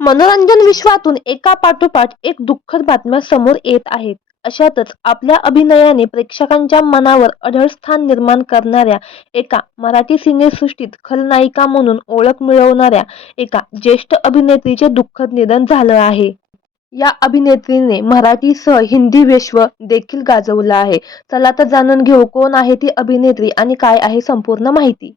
मनोरंजन विश्वातून एका पाठोपाठ एक दुःखद बातम्या समोर येत आहेत. अशातच आपल्या अभिनयाने प्रेक्षकांच्या मनावर अढळ स्थान निर्माण करणाऱ्या एका मराठी सिनेसृष्टीत खलनायिका म्हणून ओळख मिळवणाऱ्या एका ज्येष्ठ अभिनेत्रीचे दुःखद निधन झालं आहे. या अभिनेत्रीने मराठीसह हिंदी विश्व देखील गाजवलं आहे. चला तर जाणून घेऊ कोण आहे ती अभिनेत्री आणि काय आहे संपूर्ण माहिती.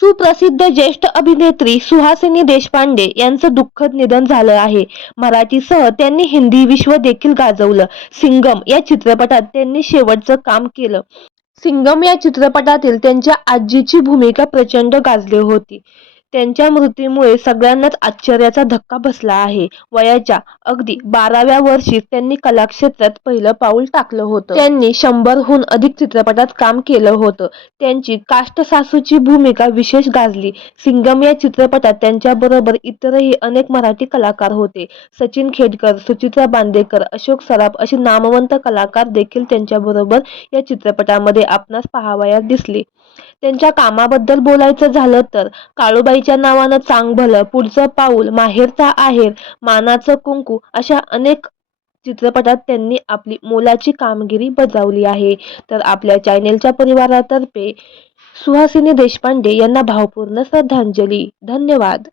सुप्रसिद्ध ज्येष्ठ अभिनेत्री सुहासिनी देशपांडे यांचं दुःखद निधन झालं आहे. मराठीसह त्यांनी हिंदी विश्व देखील गाजवलं. सिंगम या चित्रपटात त्यांनी शेवटचं काम केलं. सिंगम या चित्रपटातील त्यांच्या आजीची भूमिका प्रचंड गाजली होती. त्यांच्या मृत्यूमुळे सगळ्यांनाच आश्चर्याचा धक्का बसला आहे. वयाच्या अगदी बाराव्या वर्षी त्यांनी कलाक्षेत्रात पहिलं पाऊल टाकलं होतं. त्यांनी शंभरहून अधिक चित्रपटात काम केलं होतं. त्यांची काष्ट सासूची भूमिका विशेष गाजली. सिंगम या चित्रपटात त्यांच्याबरोबर इतरही अनेक मराठी कलाकार होते. सचिन खेडकर सुचित्रा बांदेकर अशोक सराफ असे नामवंत कलाकार देखील त्यांच्याबरोबर या चित्रपटामध्ये आपणास पाहावयास दिसले. त्यांच्या कामाबद्दल बोलायचं झालं तर आईच्या नावानं चांग भलं पुढचं पाऊल माहेरचा आहेर मानाचं कुंकू अशा अनेक चित्रपटात त्यांनी आपली मोलाची कामगिरी बजावली आहे. तर आपल्या चॅनेलच्या परिवारातर्फे सुहासिनी देशपांडे यांना भावपूर्ण श्रद्धांजली. धन्यवाद.